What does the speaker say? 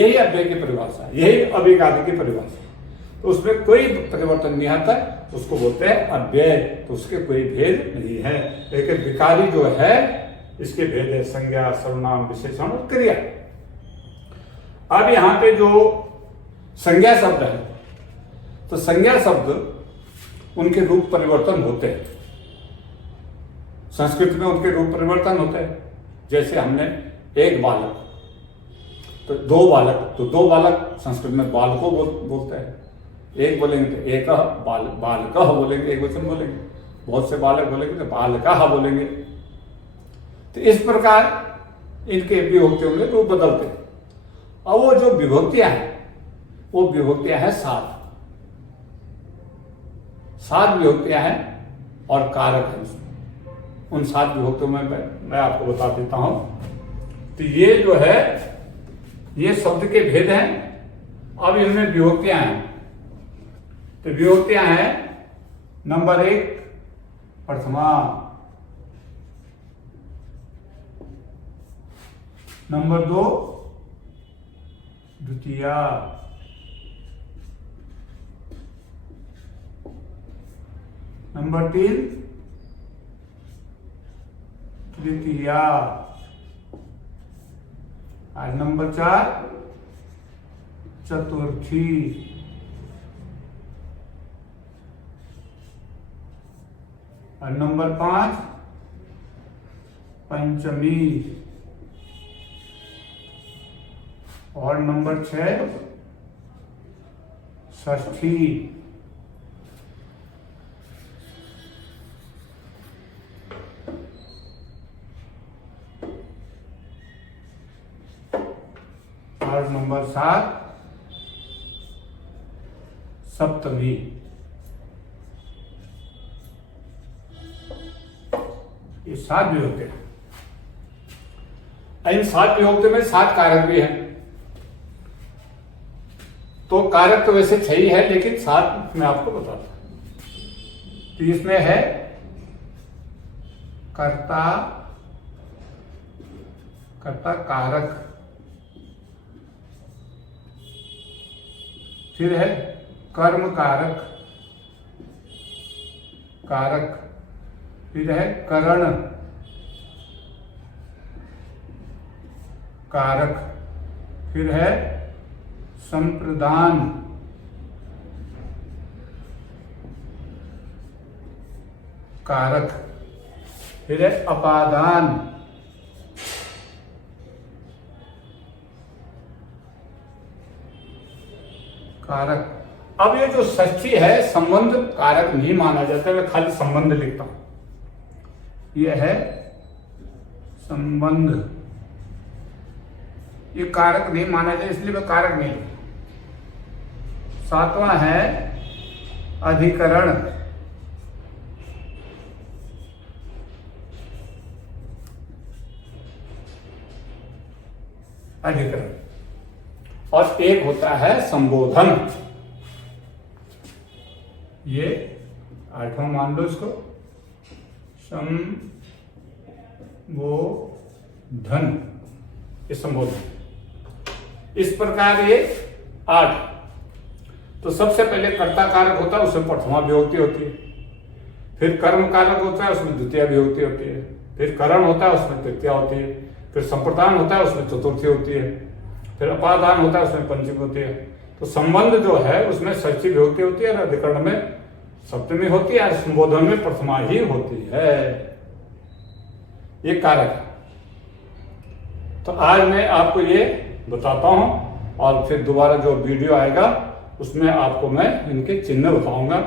यही अव्यय की परिभाषा है, यही अभिगादी की परिभाषा। तो उसमें कोई परिवर्तन नहीं आता है, उसको बोलते हैं अव्यय। तो उसके कोई भेद नहीं है। लेकिन विकारी जो है इसके भेद है संज्ञा, सर्वनाम, विशेषण और क्रिया। अब यहां पे जो संज्ञा शब्द है, तो संज्ञा शब्द उनके रूप परिवर्तन होते हैं। संस्कृत में उनके रूप परिवर्तन होते हैं। जैसे हमने एक बालक, तो दो बालक, तो दो बालक संस्कृत में बालको बोलते हैं। एक बोलेंगे तो एक बालकः बोलेंगे, एक वचन बोलेंगे। बहुत से बालक बोलेंगे तो बालकः बोलेंगे। तो इस प्रकार इनके विभक्तियों में रूप बदलते हैं। अब वो जो विभक्तियां हैं, वो विभक्तियां हैं सात विभक्तियां हैं और कारक है उसमें। उन सात विभक्तियों में मैं आपको बता देता हूं। तो ये जो है ये शब्द के भेद हैं। अब इनमें विभक्तियां हैं। तो विभक्तियां हैं नंबर 1 प्रथमा, नंबर 2 द्वितीया, नंबर 3 तृतीया, और नंबर 4 चतुर्थी, और नंबर 5 पंचमी, और नंबर 6 षष्ठी। और नंबर 7 सप्तमी। ये 7 विभक्ति हैं। इन 7 विभक्ति में 7 कारक भी हैं। तो कारक तो वैसे 6 ही है, लेकिन 7 मैं आपको बताता हूं। तो इसमें है कर्ता, कर्ता कारक, फिर है कर्म कारक, कारक, फिर है करण कारक, फिर है संप्रदान कारक, फिर है अपादान कारक। अब ये जो षष्ठी है संबंध कारक नहीं माना जाता, मैं खाली संबंध लिखता हूं। यह है संबंध, ये कारक नहीं माना जाए इसलिए मैं कारक नहीं लिखता। 7वां है अधिकरण, अधिकरण, और एक होता है संबोधन। ये 8वां मान लो इसको, संबोधन, ये संबोधन। इस प्रकार ये 8। तो सबसे पहले कर्ता कारक होता है, उसमें प्रथमा विभक्ति होती है। फिर कर्म कारक होता है, उसमें द्वितीय विभक्ति होती है। फिर करण होता है, उसमें तृतीया होती है। फिर संप्रदान होता है, उसमें चतुर्थी होती है। फिर अपादान होता है, उसमें पंचमी होती है। तो संबंध जो है उसमें षष्ठी विभक्ति होती है, और अधिकरण में सप्तमी होती है, और संबोधन में प्रथमा ही होती है। ये कारक है। तो आज मैं आपको ये बताता हूं, और फिर दोबारा जो वीडियो आएगा उसमें आपको मैं इनके चिन्ह बताऊंगा।